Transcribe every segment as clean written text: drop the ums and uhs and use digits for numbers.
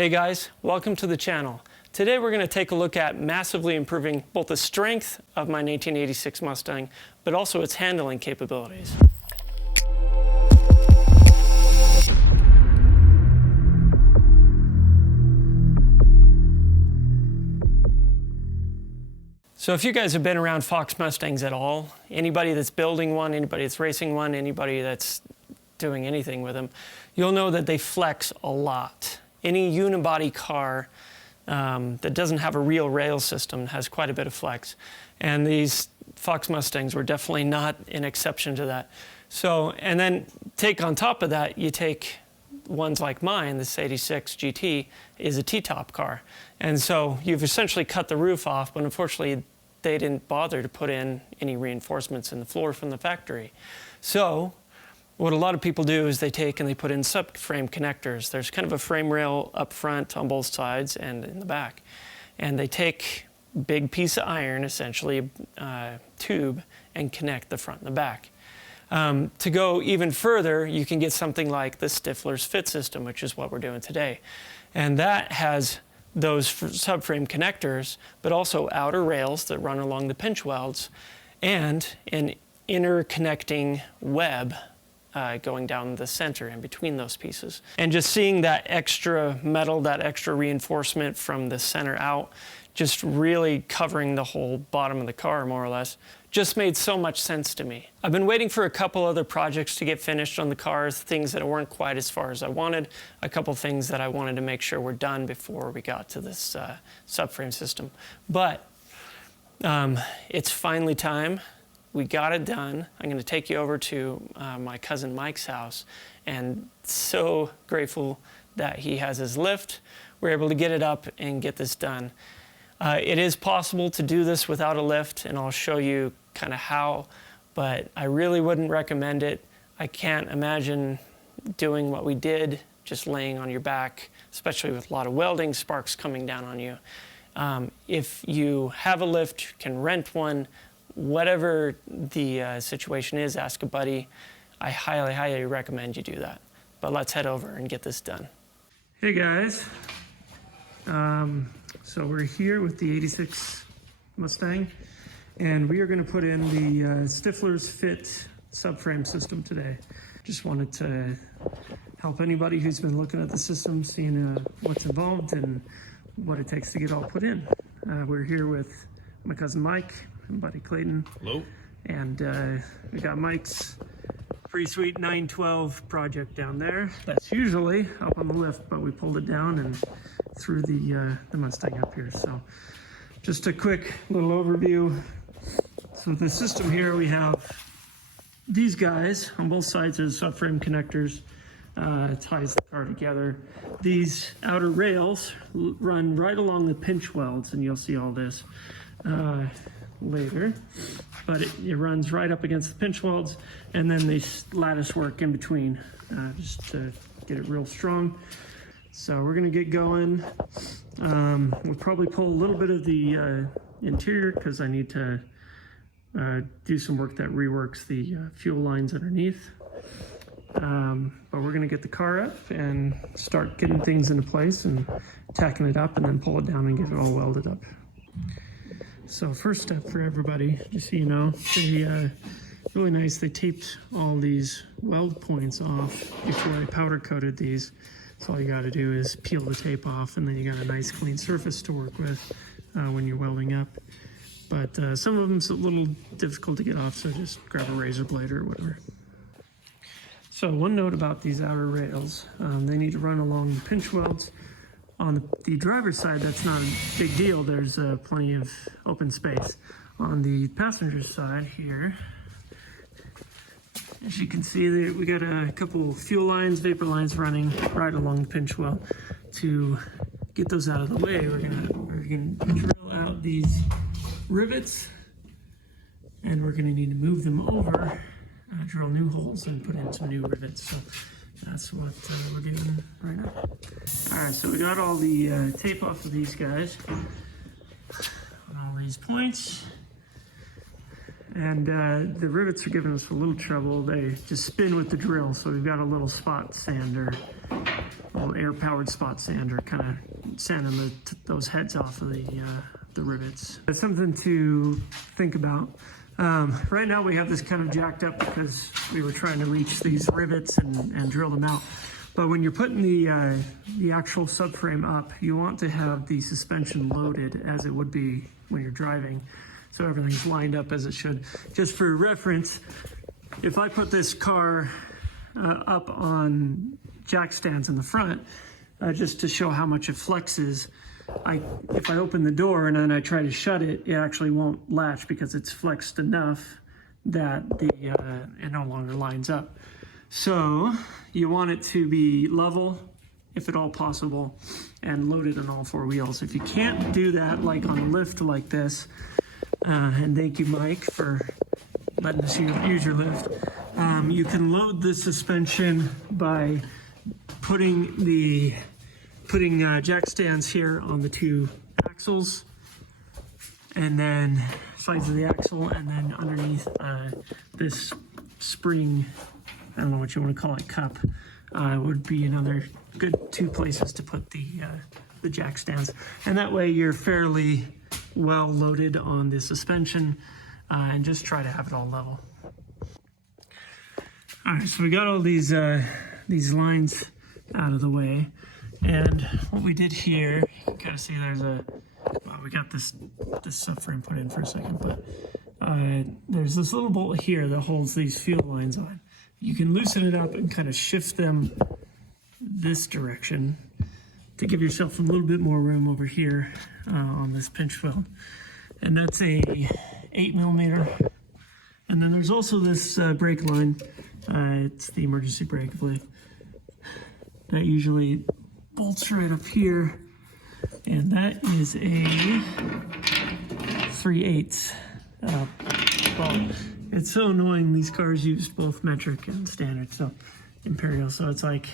Hey guys, welcome to the channel. Today we're going to take a look at massively improving both the strength of my 1986 Mustang, but also its handling capabilities. So if you guys have been around Fox Mustangs at all, anybody that's building one, anybody that's racing one, anybody that's doing anything with them, you'll know that they flex a lot. Any unibody car that doesn't have a real rail system has quite a bit of flex. And these Fox Mustangs were definitely not an exception to that. So, and then take on top of that, you take ones like mine, this 86 GT is a T-top car. And so you've essentially cut the roof off, but unfortunately they didn't bother to put in any reinforcements in the floor from the factory. So what a lot of people do is they take and they put in subframe connectors. There's kind of a frame rail up front on both sides and in the back. And they take a big piece of iron, essentially a tube, and connect the front and the back. To go even further, you can get something like the Stifflers fit system, which is what we're doing today. And that has those subframe connectors, but also outer rails that run along the pinch welds and an interconnecting web going down the center in between those pieces. And just seeing that extra metal, that extra reinforcement from the center out, just really covering the whole bottom of the car more or less, just made so much sense to me. I've been waiting for a couple other projects to get finished on the cars, things that weren't quite as far as I wanted, a couple things that I wanted to make sure were done before we got to this subframe system. But it's finally time. We got it done. I'm going to take you over to my cousin Mike's house, and so grateful that he has his lift. We're able to get it up and get this done. It is possible to do this without a lift, and I'll show you kind of how, but I really wouldn't recommend it. I can't imagine doing what we did, just laying on your back, especially with a lot of welding, sparks coming down on you. If you have a lift, you can rent one. Whatever the situation is, ask a buddy. I highly, highly recommend you do that. But let's head over and get this done. Hey guys. So we're here with the 86 Mustang, and we are going to put in the Stifflers fit subframe system today. Just wanted to help anybody who's been looking at the system, seeing what's involved and what it takes to get all put in. We're here with my cousin Mike and buddy Clayton. Hello. And we got Mike's pretty sweet 912 project down there. That's usually up on the lift, but we pulled it down and threw the Mustang up here. So just a quick little overview. So the system here, we have these guys on both sides of the subframe connectors. Ties the car together. These outer rails run right along the pinch welds, and you'll see all this later, but it runs right up against the pinch welds, and then they lattice work in between just to get it real strong. So we're gonna get going. We'll probably pull a little bit of the interior because I need to do some work that reworks the fuel lines underneath. But we're gonna get the car up and start getting things into place and tacking it up, and then pull it down and get it all welded up. So first step for everybody, just so you know, they really nice. They taped all these weld points off before I powder coated these. So all you got to do is peel the tape off, and then you got a nice clean surface to work with when you're welding up. But some of them's a little difficult to get off, so just grab a razor blade or whatever. So one note about these outer rails, they need to run along the pinch welds. On the driver's side, that's not a big deal. There's plenty of open space. On the passenger side here, as you can see, we got a couple fuel lines, vapor lines running right along the pinch well. To get those out of the way, we're gonna drill out these rivets, and we're gonna need to move them over, drill new holes, and put in some new rivets. So that's what we're doing right now. All right, so we got all the tape off of these guys on all these points. And the rivets are giving us a little trouble. They just spin with the drill, so we've got a little spot sander little air-powered spot sander, kind of sanding those heads off of the rivets. It's something to think about. Right now we have this kind of jacked up because we were trying to reach these rivets and drill them out. But when you're putting the actual subframe up, you want to have the suspension loaded as it would be when you're driving, so everything's lined up as it should. Just for reference, if I put this car up on jack stands in the front, just to show how much it flexes, if I open the door and then I try to shut it, it actually won't latch because it's flexed enough that it no longer lines up. So you want it to be level, if at all possible, and loaded on all four wheels. If you can't do that, like on a lift like this, and thank you, Mike, for letting us use your lift, you can load the suspension by putting jack stands here on the two axles, and then sides of the axle, and then underneath this spring, I don't know what you want to call it, cup, would be another good two places to put the jack stands. And that way you're fairly well loaded on the suspension, and just try to have it all level. All right, so we got all these lines out of the way. And what we did here, you can kind of see we got this subframe put in for a second, but there's this little bolt here that holds these fuel lines on. You can loosen it up and kind of shift them this direction to give yourself a little bit more room over here on this pinch weld. And that's a 8mm. And then there's also this brake line. It's the emergency brake, I believe. That usually bolts right up here. And that is a 3/8 bolt. It's so annoying. These cars used both metric and standard, so imperial. So it's like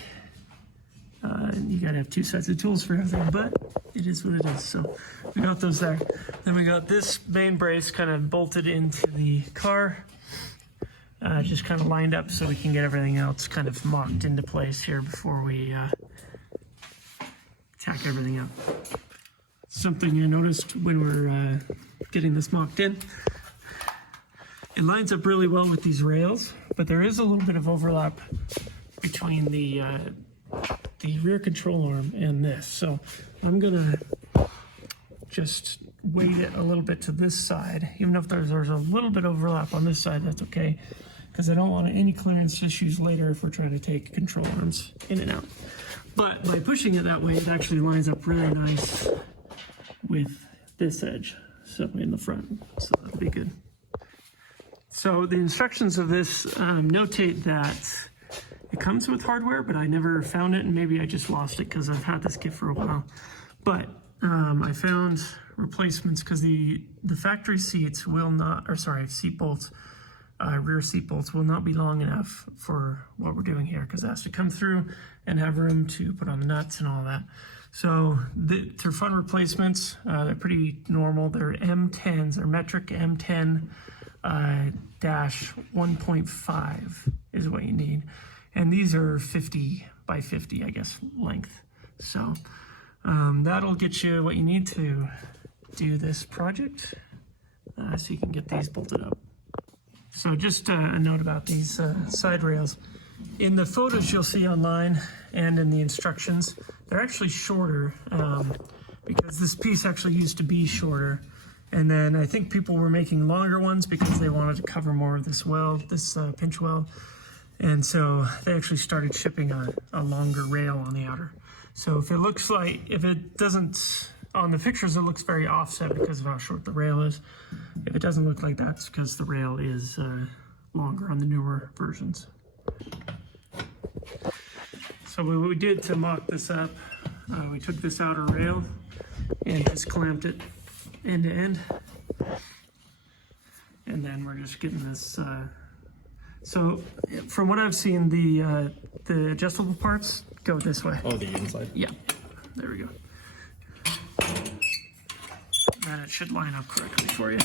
you gotta have two sets of tools for everything, but it is what it is. So we got those there. Then we got this main brace kind of bolted into the car, just kind of lined up so we can get everything else kind of mocked into place here before we tack everything up. Something I noticed when we're getting this mocked in, it lines up really well with these rails, but there is a little bit of overlap between the rear control arm and this. So I'm gonna just weight it a little bit to this side. Even if there's a little bit of overlap on this side, that's okay, because I don't want any clearance issues later if we're trying to take control arms in and out. But by pushing it that way, it actually lines up really nice with this edge, so in the front, so that'll be good. So the instructions of this notate that it comes with hardware, but I never found it, and maybe I just lost it because I've had this kit for a while. But I found replacements because the factory seats will not, or sorry, seat bolts, rear seat bolts will not be long enough for what we're doing here, because it has to come through and have room to put on the nuts and all that. So they're fun replacements. They're pretty normal. They're M10s, they're metric M10 dash 1.5 is what you need. And these are 50 by 50, I guess, length. So that'll get you what you need to do this project, so you can get these bolted up. So just a note about these side rails. In the photos you'll see online and in the instructions, they're actually shorter because this piece actually used to be shorter. And then I think people were making longer ones because they wanted to cover more of this weld, this pinch weld. And so they actually started shipping a longer rail on the outer. So if it doesn't, on the pictures it looks very offset because of how short the rail is. If it doesn't look like that, it's because the rail is longer on the newer versions. So what we did to mock this up, we took this outer rail and just clamped it end to end. And then we're just getting this, so from what I've seen, the adjustable parts go this way. Oh, the inside? Yeah, there we go. And it should line up correctly for you.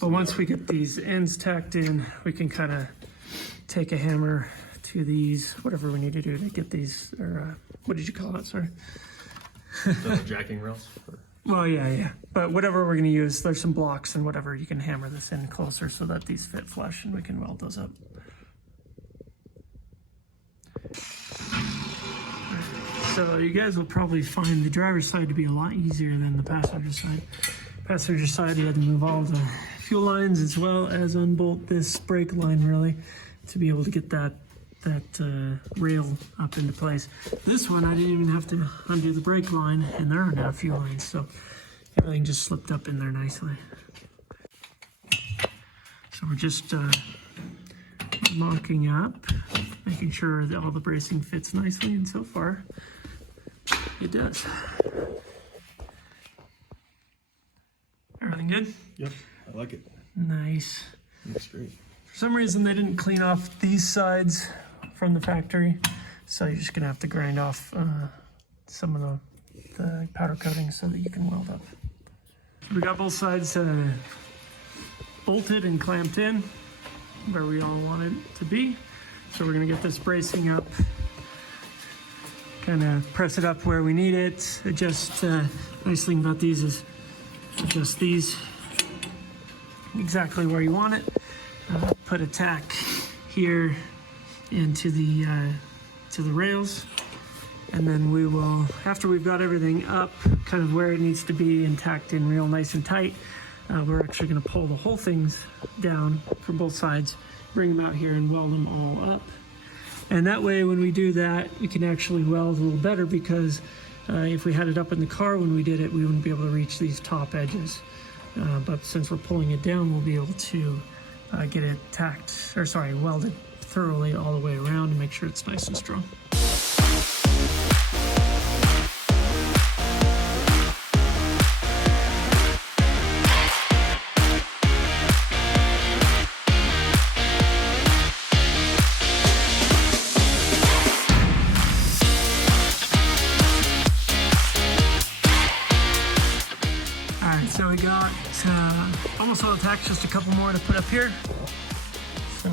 But once we get these ends tacked in, we can kind of take a hammer to these, whatever we need to do to get these, or what did you call it, sorry? The jacking rails? Well, yeah. But whatever we're gonna use, there's some blocks and whatever, you can hammer this in closer so that these fit flush and we can weld those up. So you guys will probably find the driver's side to be a lot easier than the passenger side. Passenger side, you had to move all the fuel lines as well as unbolt this brake line really to be able to get that rail up into place. This one, I didn't even have to undo the brake line, and there are now fuel lines, so everything just slipped up in there nicely. So we're just locking up, making sure that all the bracing fits nicely, and so far, it does. Everything good? Yep, I like it. Nice. Looks great. For some reason, they didn't clean off these sides from the factory, so you're just gonna have to grind off some of the powder coating so that you can weld up. So we got both sides bolted and clamped in where we all want it to be. So we're gonna get this bracing up, kind of press it up where we need it. Adjust, nice thing about these is adjust these exactly where you want it. Put a tack here into the to the rails, and then we will, after we've got everything up kind of where it needs to be and tacked in real nice and tight, we're actually going to pull the whole things down from both sides, bring them out here and weld them all up. And that way when we do that, we can actually weld a little better, because if we had it up in the car when we did it, we wouldn't be able to reach these top edges. But since we're pulling it down, we'll be able to get it welded thoroughly all the way around to make sure it's nice and strong. Alright, so we got almost all the tacks, just a couple more to put up here. So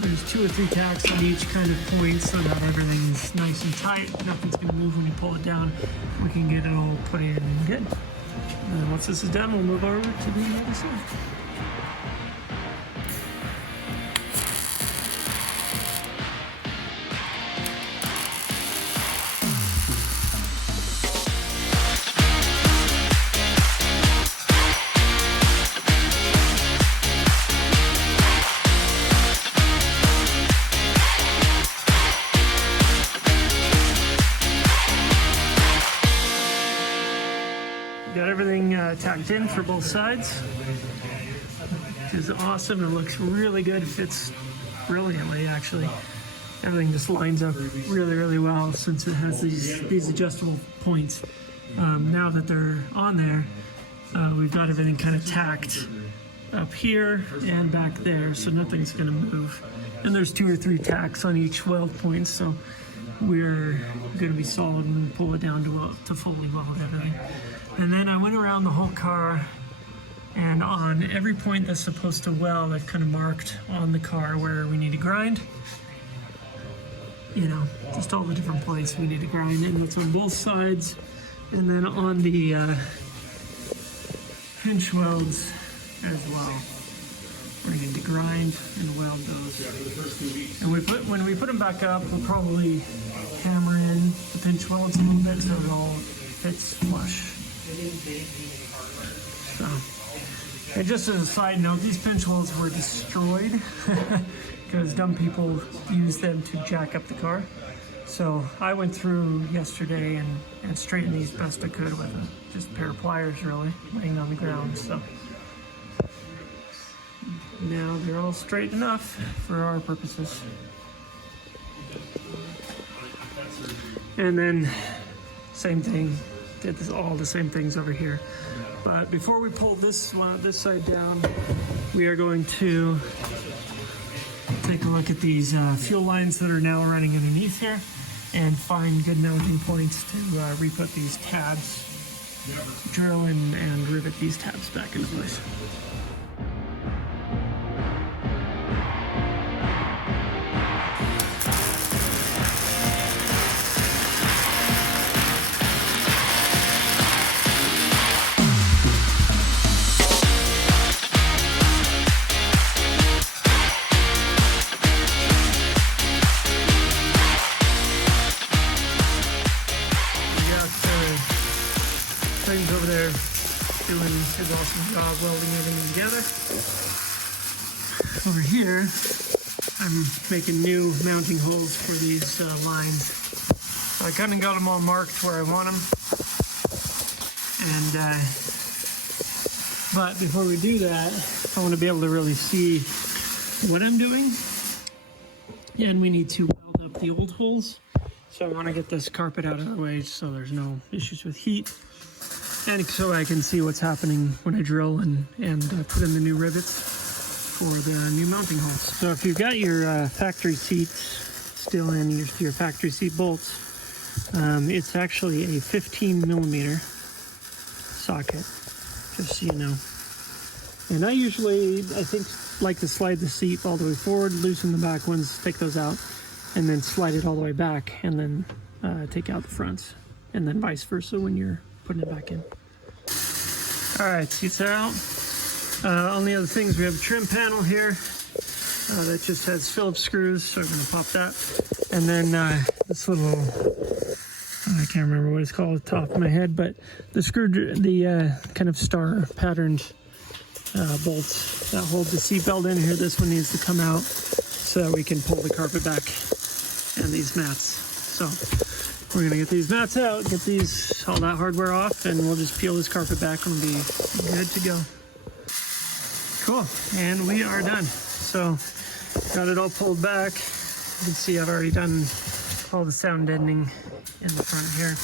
there's 2 or 3 tacks on each kind of point so that everything's nice and tight. Nothing's going to move when you pull it down. We can get it all put in and good. And then once this is done, we'll move over to the other side. Got everything tacked in for both sides, which is awesome. It looks really good, fits brilliantly actually. Everything just lines up really, really well since it has these adjustable points. Now that they're on there, we've got everything kind of tacked up here and back there, so nothing's gonna move. And there's 2 or 3 tacks on each weld point, so we're gonna be solid when we pull it down to fully weld everything. And then I went around the whole car, and on every point that's supposed to weld, I've kind of marked on the car where we need to grind. You know, just all the different points we need to grind, and that's on both sides. And then on the pinch welds as well, we're going to grind and weld those. And when we put them back up, we'll probably hammer in the pinch welds a little bit so it all fits flush. So, and just as a side note, these pinch welds were destroyed because dumb people use them to jack up the car. So I went through yesterday and straightened these best I could with just a pair of pliers, really, laying on the ground. So now they're all straight enough for our purposes. And then same thing, did all the same things over here. But before we pull this side down, we are going to take a look at these fuel lines that are now running underneath here and find good mounting points to re-put these tabs drill and rivet these tabs back into place. Over there doing his awesome job welding everything together. Over here, I'm making new mounting holes for these lines. So I kind of got them all marked where I want them. And but before we do that, I want to be able to really see what I'm doing. And we need to weld up the old holes. So I want to get this carpet out of the way so there's no issues with heat. And so I can see what's happening when I drill and put in the new rivets for the new mounting holes. So if you've got your factory seats still in, your factory seat bolts, it's actually a 15 millimeter socket, just so you know. And I usually, like to slide the seat all the way forward, loosen the back ones, take those out, and then slide it all the way back, and then take out the fronts, and then vice versa when you're putting it back in. All right, seats are out. Only other things, we have a trim panel here that just has Phillips screws, so I'm going to pop that. And then this little, I can't remember what it's called at the top of my head, but the kind of star patterned bolts that hold the seat belt in here. This one needs to come out so that we can pull the carpet back and these mats. So we're gonna get these mats out, get all that hardware off, and we'll just peel this carpet back and be good to go. Cool, and we are done. So got it all pulled back. You can see I've already done all the sound deadening in the front here.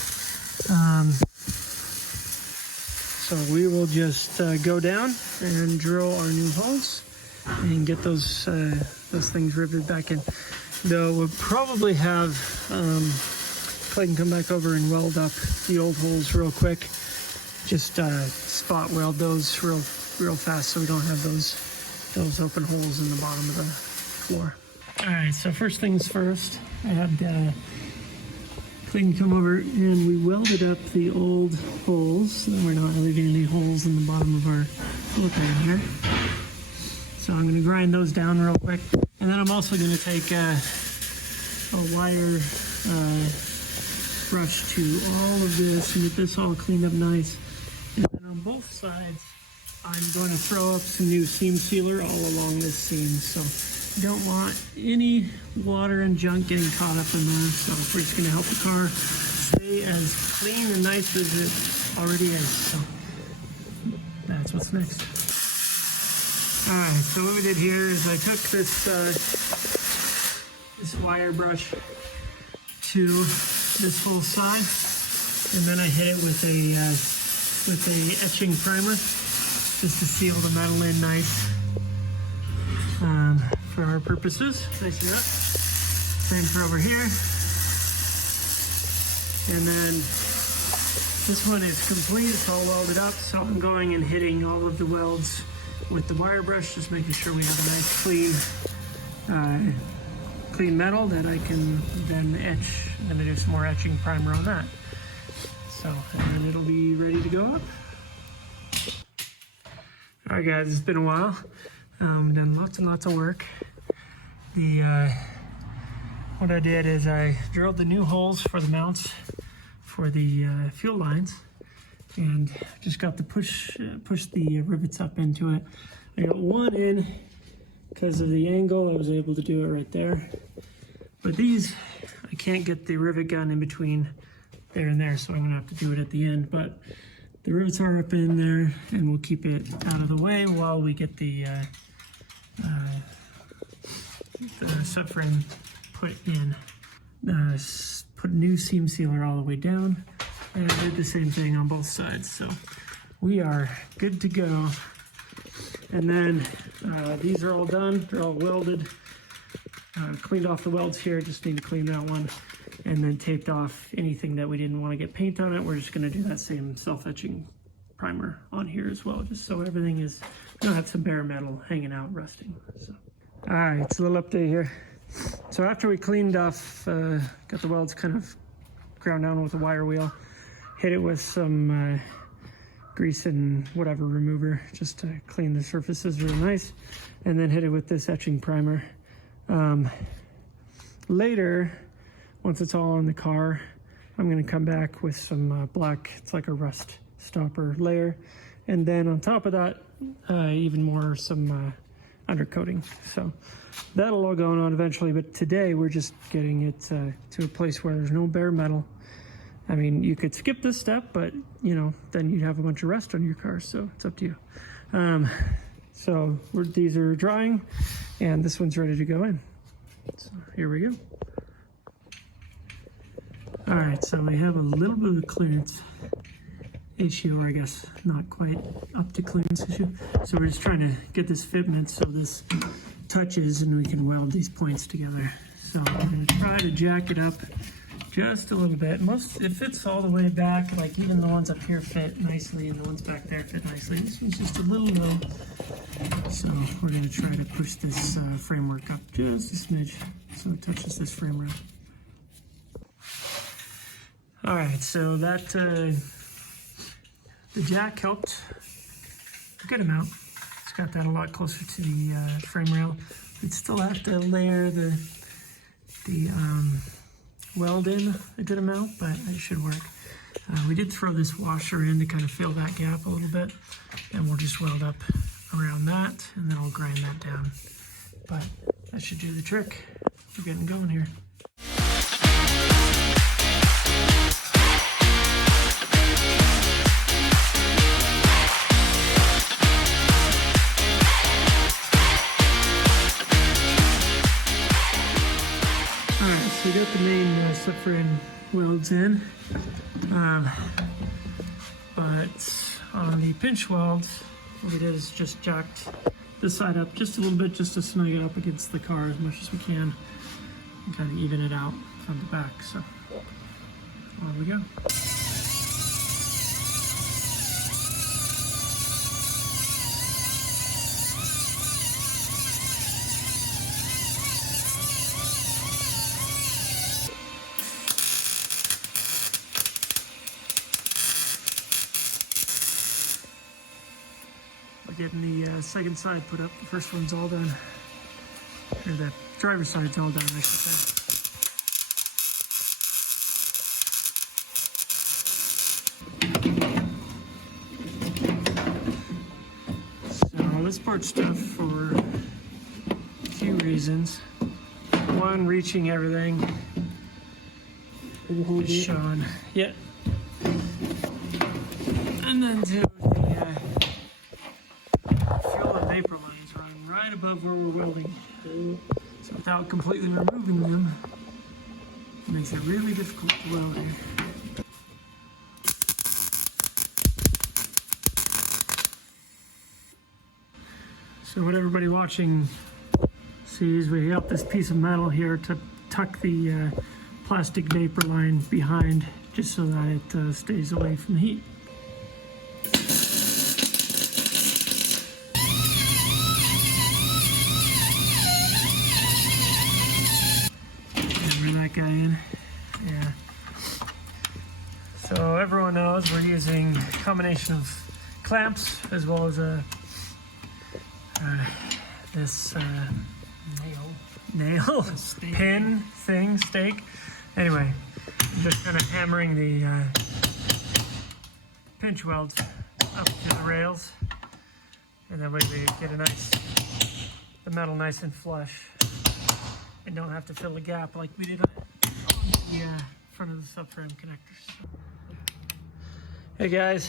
So we will just go down and drill our new holes and get those things riveted back in. Though we'll probably have Clayton come back over and weld up the old holes real quick. Just spot weld those real fast so we don't have those open holes in the bottom of the floor. All right, so first things first, I had Clayton come over and we welded up the old holes so that we're not leaving any holes in the bottom of our floor pan here. So I'm going to grind those down real quick, and then I'm also going to take a wire brush to all of this and get this all cleaned up nice. And then on both sides, I'm going to throw up some new seam sealer all along this seam. So you don't want any water and junk getting caught up in there. So we're just going to help the car stay as clean and nice as it already is. So that's what's next. All right, so what we did here is I took this wire brush to this whole side, and then I hit it with a etching primer just to seal the metal in nice for our purposes. Nice enough. Same for over here. And then this one is complete, it's all welded up, so I'm going and hitting all of the welds with the wire brush, just making sure we have a nice clean metal that I can then etch. I'm going to do some more etching primer on that. So, and then it'll be ready to go up. All right, guys, it's been a while. Done lots and lots of work. What I did is I drilled the new holes for the mounts for the fuel lines, and just got to push the rivets up into it. I got one in because of the angle. I was able to do it right there. But these, I can't get the rivet gun in between there and there, so I'm gonna have to do it at the end. But the rivets are up in there, and we'll keep it out of the way while we get the subframe put in. Put new seam sealer all the way down, and I did the same thing on both sides. So we are good to go. And then these are all done. They're all welded. Cleaned off the welds here. Just need to clean that one. and then taped off anything that we didn't want to get paint on it. We're just going to do that same self-etching primer on here as well, just so everything is, we don't have some bare metal hanging out rusting. So, all right, it's a little update here. So after we cleaned off, got the welds kind of ground down with a wire wheel, hit it with some grease and whatever remover just to clean the surfaces real nice, and then hit it with this etching primer. Later, once it's all in the car, I'm going to come back with some black, it's like a rust stopper layer, and then on top of that, even more some undercoating. So that'll all go on eventually, but today we're just getting it to a place where there's no bare metal. I mean, you could skip this step, but you know, then you'd have a bunch of rust on your car, so it's up to you. So these are drying, and this one's ready to go in. So here we go. All right, so we have a little bit of clearance issue, or I guess not quite up to clearance issue. So we're just trying to get this fitment so this touches and we can weld these points together. So I'm gonna try to jack it up just a little bit. It fits all the way back, like even the ones up here fit nicely and the ones back there fit nicely. This one's just a little low. So we're gonna try to push this framework up just a smidge so it touches this frame rail. All right, so that, the jack helped a good amount. It's got that a lot closer to the frame rail. We'd still have to layer the weld in a good amount, but it should work. We did throw this washer in to kind of fill that gap a little bit, and we'll just weld up around that, and then I'll grind that down. But that should do the trick. We're getting going here. Alright, so we got the main subframe welds in, but on the pinch welds, what we did is just jacked this side up just a little bit, just to snug it up against the car as much as we can, and kind of even it out from the back. So on we go. Getting the second side put up. The first one's all done. Or the driver's side's all done, I should say. So this part's tough for a few reasons. One, reaching everything is shown. Yeah. And then two, vapor lines running right above where we're welding. So without completely removing them, it makes it really difficult to weld here. So what everybody watching sees, we got this piece of metal here to tuck the plastic vapor line behind, just so that it stays away from the heat. Guy in. Yeah. So everyone knows we're using a combination of clamps as well as this nail pin thing, stake. Anyway, I'm just kind of hammering the pinch welds up to the rails, and that way we get the metal nice and flush, and don't have to fill the gap like we did on the front of the subframe connectors. Hey guys,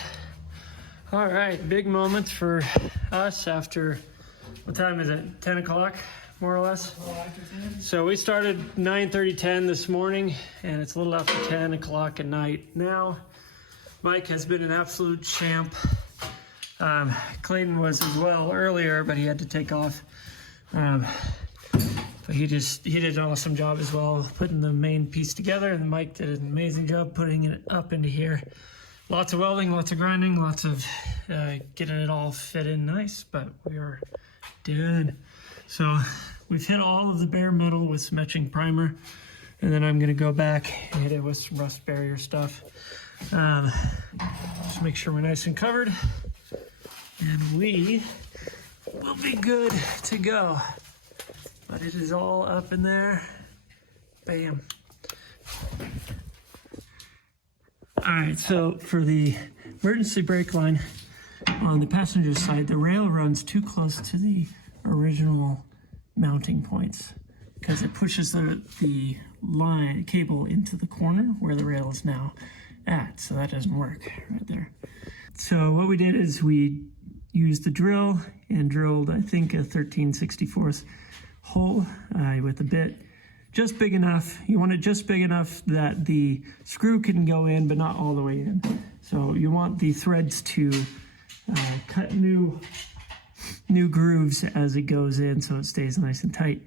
all right, big moment for us after, what time is it, 10 o'clock more or less? So we started 9:30, 10 this morning, and it's a little after 10 o'clock at night now. Mike has been an absolute champ. Clayton was as well earlier, but he had to take off. But he did an awesome job as well, putting the main piece together, and Mike did an amazing job putting it up into here. Lots of welding, lots of grinding, lots of getting it all fit in nice, but we are done. So we've hit all of the bare metal with some etching primer, and then I'm gonna go back and hit it with some rust barrier stuff. Just make sure we're nice and covered, and we will be good to go. But it is all up in there. Bam. All right, so for the emergency brake line on the passenger side, the rail runs too close to the original mounting points because it pushes the line cable into the corner where the rail is now at. So that doesn't work right there. So what we did is we used the drill and drilled, I think, a 13/64 hole with a bit just big enough. You want it just big enough that the screw can go in, but not all the way in. So you want the threads to cut new grooves as it goes in, so it stays nice and tight.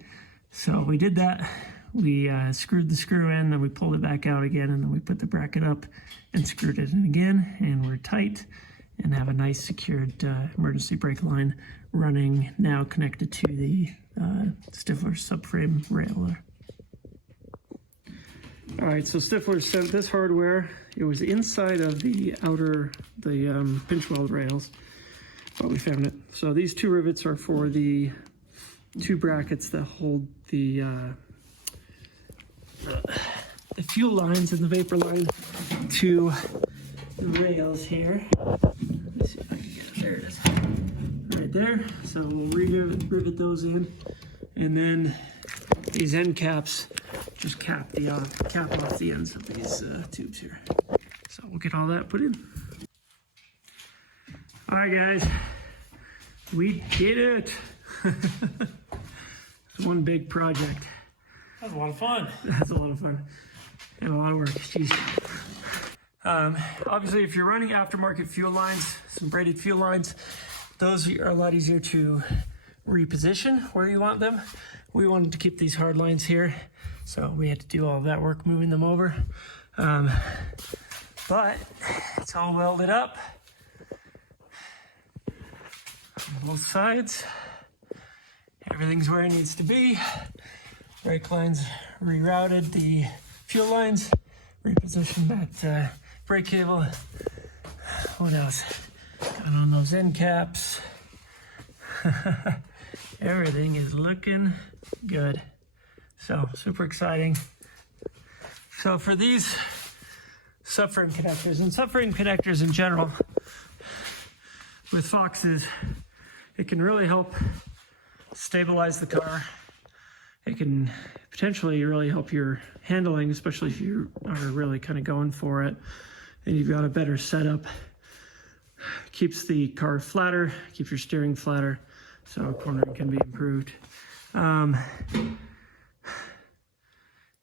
So we did that. We screwed the screw in, then we pulled it back out again, and then we put the bracket up and screwed it in again, and we're tight and have a nice secured emergency brake line running now, connected to the Stifflers subframe rail there. All right, so Stifflers sent this hardware. It was inside of the pinch weld rails, but we found it. So these two rivets are for the two brackets that hold the fuel lines and the vapor line to the rails here. Let's see if I can get it. There it is. Right there. So we'll rivet those in, and then these end caps just cap off the ends of these tubes here. So we'll get all that put in. All right, guys, we did it. It's one big project. That was a lot of fun. That's a lot of fun and a lot of work. Jeez. Obviously, if you're running aftermarket fuel lines, some braided fuel lines, those are a lot easier to reposition where you want them. We wanted to keep these hard lines here, so we had to do all of that work moving them over. But it's all welded up on both sides. Everything's where it needs to be. Brake lines rerouted, the fuel lines repositioned that brake cable. What else? Got on those end caps. Everything is looking good. So super exciting. So for these subframe connectors, and subframe connectors in general, with Foxes, it can really help stabilize the car. It can potentially really help your handling, especially if you are really kind of going for it and you've got a better setup. Keeps the car flatter, keeps your steering flatter, so cornering can be improved.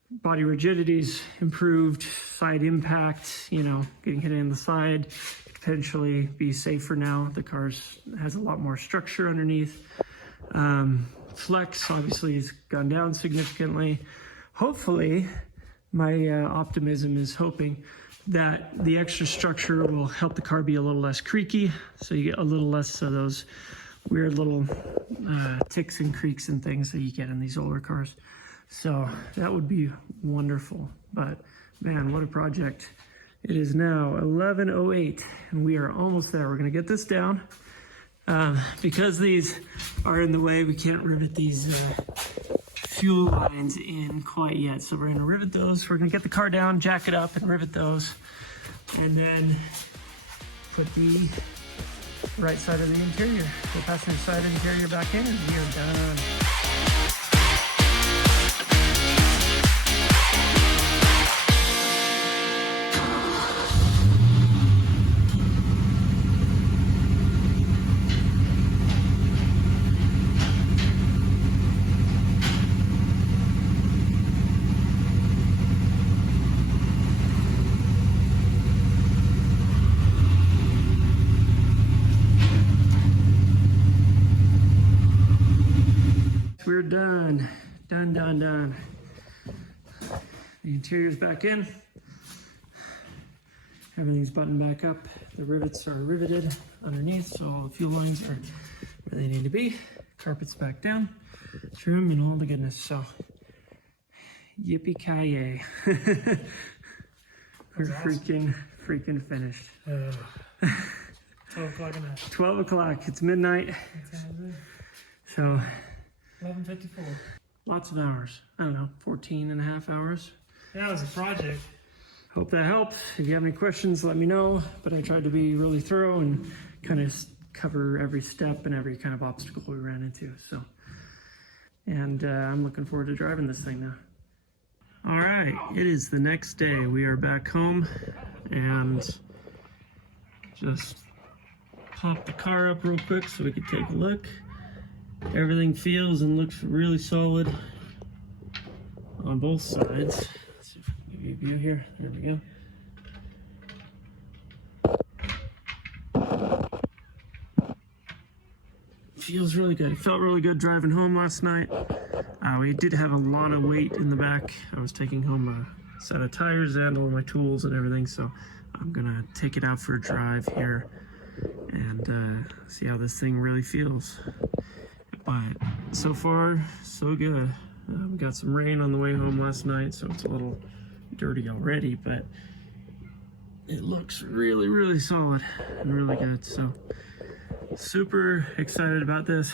Body rigidity's improved, side impact, getting hit in the side, potentially be safer now. The car has a lot more structure underneath. Flex obviously has gone down significantly. Hopefully, my optimism is hoping that the extra structure will help the car be a little less creaky, so you get a little less of those weird little ticks and creaks and things that you get in these older cars. So that would be wonderful. But man, what a project. It is now 11:08 and we are almost there. We're gonna get this down. Because these are in the way, we can't rivet these fuel lines in quite yet. So we're gonna rivet those. We're gonna get the car down, jack it up, and rivet those. And then put the right side of the interior, the passenger side interior back in, and we are done. We're done. Done, done, done. The interior's back in. Everything's buttoned back up. The rivets are riveted underneath, so all the fuel lines are where they need to be. Carpet's back down, trim and all the goodness, so yippee-ki-yay. We're awesome. freaking finished. 12 o'clock at night. 12 o'clock, it's midnight. So 11:54. Lots of hours. I don't know, 14 and a half hours. Yeah, it was a project. Hope that helps. If you have any questions, let me know. But I tried to be really thorough and kind of cover every step and every kind of obstacle we ran into. So, and I'm looking forward to driving this thing now. All right, it is the next day. We are back home and just pop the car up real quick so we can take a look. Everything feels and looks really solid on both sides. Let's see if I can give you a view here. There we go. Feels really good. It felt really good driving home last night. We did have a lot of weight in the back. I was taking home a set of tires and all my tools and everything, so I'm gonna take it out for a drive here and see how this thing really feels. But so far, so good. We got some rain on the way home last night, so it's a little dirty already, but it looks really, really solid and really good. So super excited about this.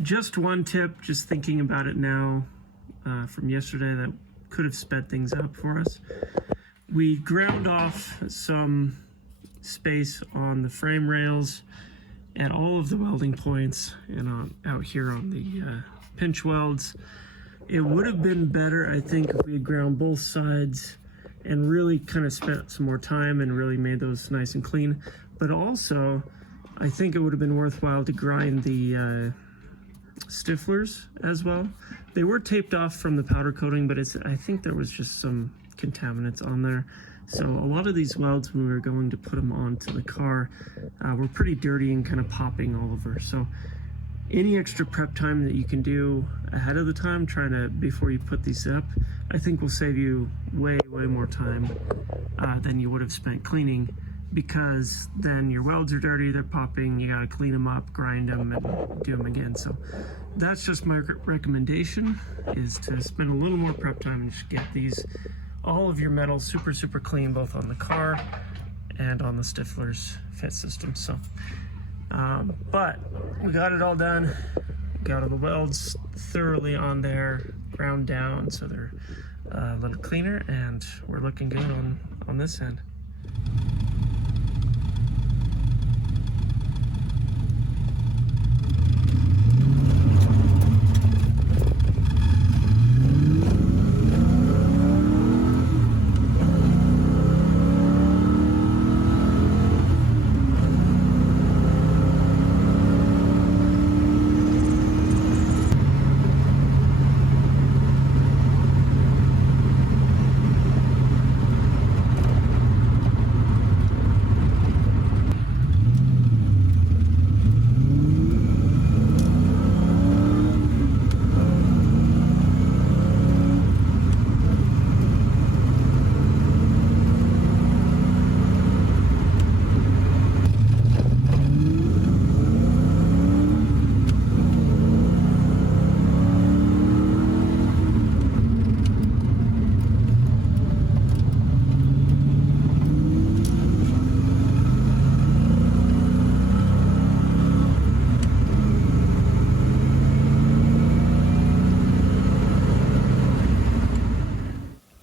Just one tip, just thinking about it now from yesterday that could have sped things up for us. We ground off some space on the frame rails at all of the welding points and out here on the pinch welds. It would have been better, I think, if we had ground both sides and really kind of spent some more time and really made those nice and clean. But also, I think it would have been worthwhile to grind the Stifflers as well. They were taped off from the powder coating, but I think there was just some contaminants on there. So a lot of these welds, when we were going to put them onto the car, were pretty dirty and kind of popping all over. So any extra prep time that you can do ahead of the time, before you put these up, I think will save you way more time than you would have spent cleaning, because then your welds are dirty, they're popping, you gotta clean them up, grind them, and do them again. So that's just my recommendation, is to spend a little more prep time and just get all of your metal super clean, both on the car and on the Stifflers fit system. So, but we got it all done. Got all the welds thoroughly on there, ground down, so they're a little cleaner, and we're looking good on this end.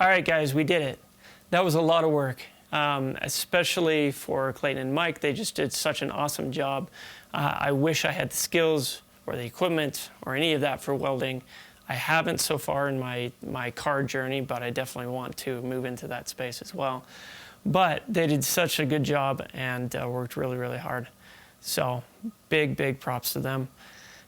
All right, guys, we did it. That was a lot of work, especially for Clayton and Mike. They just did such an awesome job. I wish I had the skills or the equipment or any of that for welding. I haven't so far in my car journey, but I definitely want to move into that space as well. But they did such a good job and worked really hard. So big props to them.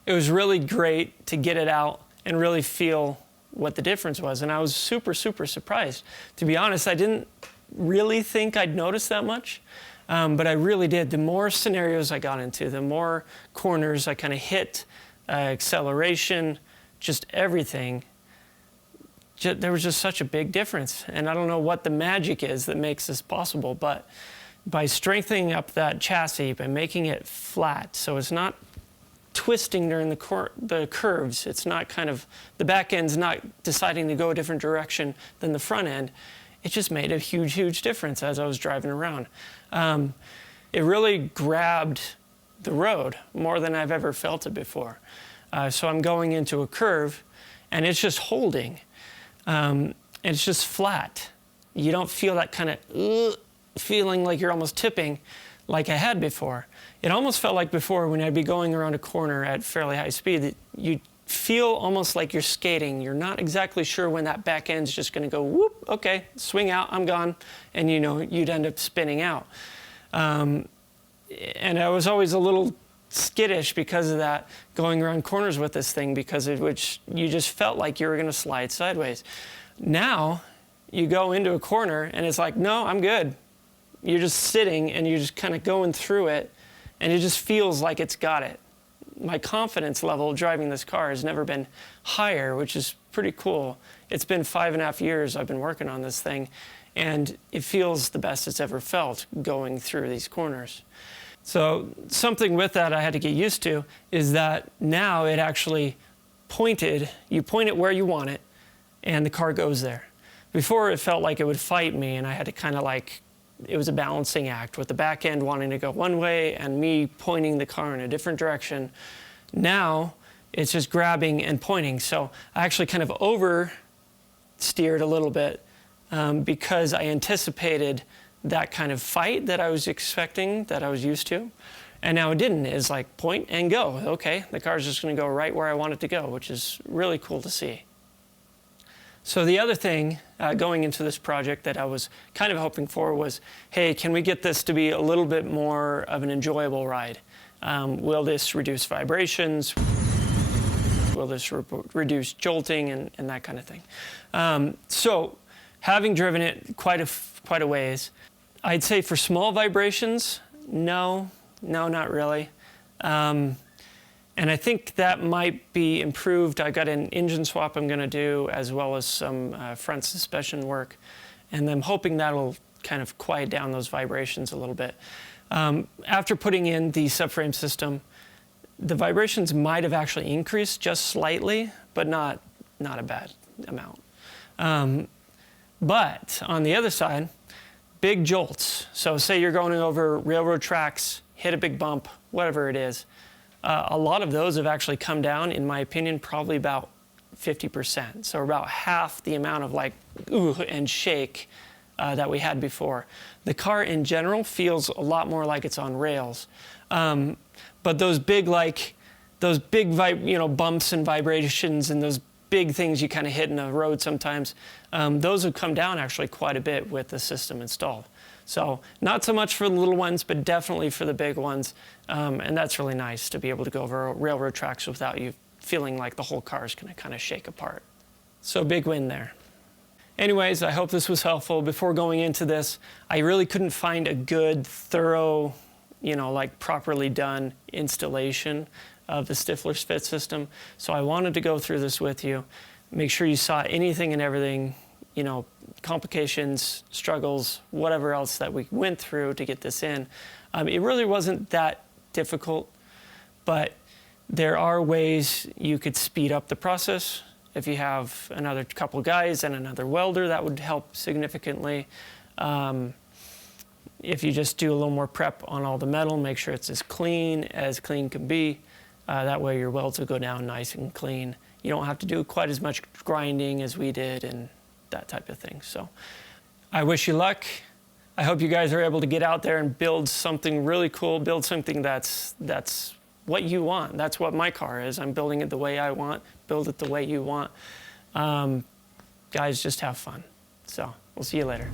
It was really great to get it out and really feel what the difference was. And I was super surprised. To be honest, I didn't really think I'd notice that much, but I really did. The more scenarios I got into, the more corners I kind of hit, acceleration, just everything, there was just such a big difference. And I don't know what the magic is that makes this possible, but by strengthening up that chassis, by making it flat, so it's not twisting during the curves, it's not kind of, the back end's not deciding to go a different direction than the front end, it just made a huge, huge difference as I was driving around. It really grabbed the road more than I've ever felt it before. So I'm going into a curve and it's just holding. It's just flat. You don't feel that kind of feeling like you're almost tipping like I had before. It almost felt like before when I'd be going around a corner at fairly high speed that you feel almost like you're skating. You're not exactly sure when that back end's just going to go whoop, okay, swing out, I'm gone, and you know, you'd end up spinning out. And I was always a little skittish because of that, going around corners with this thing, because of which you just felt like you were going to slide sideways. Now you go into a corner and it's like, no, I'm good. You're just sitting and you're just kind of going through it, and it just feels like it's got it. My confidence level driving this car has never been higher, which is pretty cool. It's been 5.5 years I've been working on this thing, and it feels the best it's ever felt going through these corners. So something with that I had to get used to is that now it actually pointed, you point it where you want it, and the car goes there. Before it felt like it would fight me, and I had to kind of like, it was a balancing act with the back end wanting to go one way and me pointing the car in a different direction. Now it's just grabbing and pointing. So I actually kind of oversteered a little bit because I anticipated that kind of fight that I was expecting, that I was used to. And now it didn't. It's like point and go. Okay, the car's just going to go right where I want it to go, which is really cool to see. So the other thing going into this project that I was kind of hoping for was, hey, can we get this to be a little bit more of an enjoyable ride? Will this reduce vibrations? Will this reduce jolting and that kind of thing? So having driven it quite a ways, I'd say for small vibrations, no, not really. And I think that might be improved. I got an engine swap I'm going to do, as well as some front suspension work. And I'm hoping that'll kind of quiet down those vibrations a little bit. After putting in the subframe system, the vibrations might have actually increased just slightly, but not a bad amount. But on the other side, big jolts. So say you're going over railroad tracks, hit a big bump, whatever it is. A lot of those have actually come down, in my opinion, probably about 50%. So about half the amount of like ooh and shake that we had before. The car in general feels a lot more like it's on rails. But those big bumps and vibrations and those big things you kind of hit in a road sometimes, those have come down actually quite a bit with the system installed. So not so much for the little ones, but definitely for the big ones. And that's really nice to be able to go over railroad tracks without you feeling like the whole car is going to kind of shake apart. So big win there. Anyways, I hope this was helpful. Before going into this, I really couldn't find a good, thorough, like properly done installation of the Stifflers fit system. So I wanted to go through this with you, make sure you saw anything and everything, complications, struggles, whatever else that we went through to get this in. It really wasn't that difficult, but there are ways you could speed up the process. If you have another couple guys and another welder, that would help significantly. If you just do a little more prep on all the metal, make sure it's as clean can be. That way your welds will go down nice and clean. You don't have to do quite as much grinding as we did and that type of thing. So I wish you luck. I hope you guys are able to get out there and build something really cool, build something that's what you want. That's what my car is. I'm building it the way I want, build it the way you want. Guys, just have fun. So we'll see you later.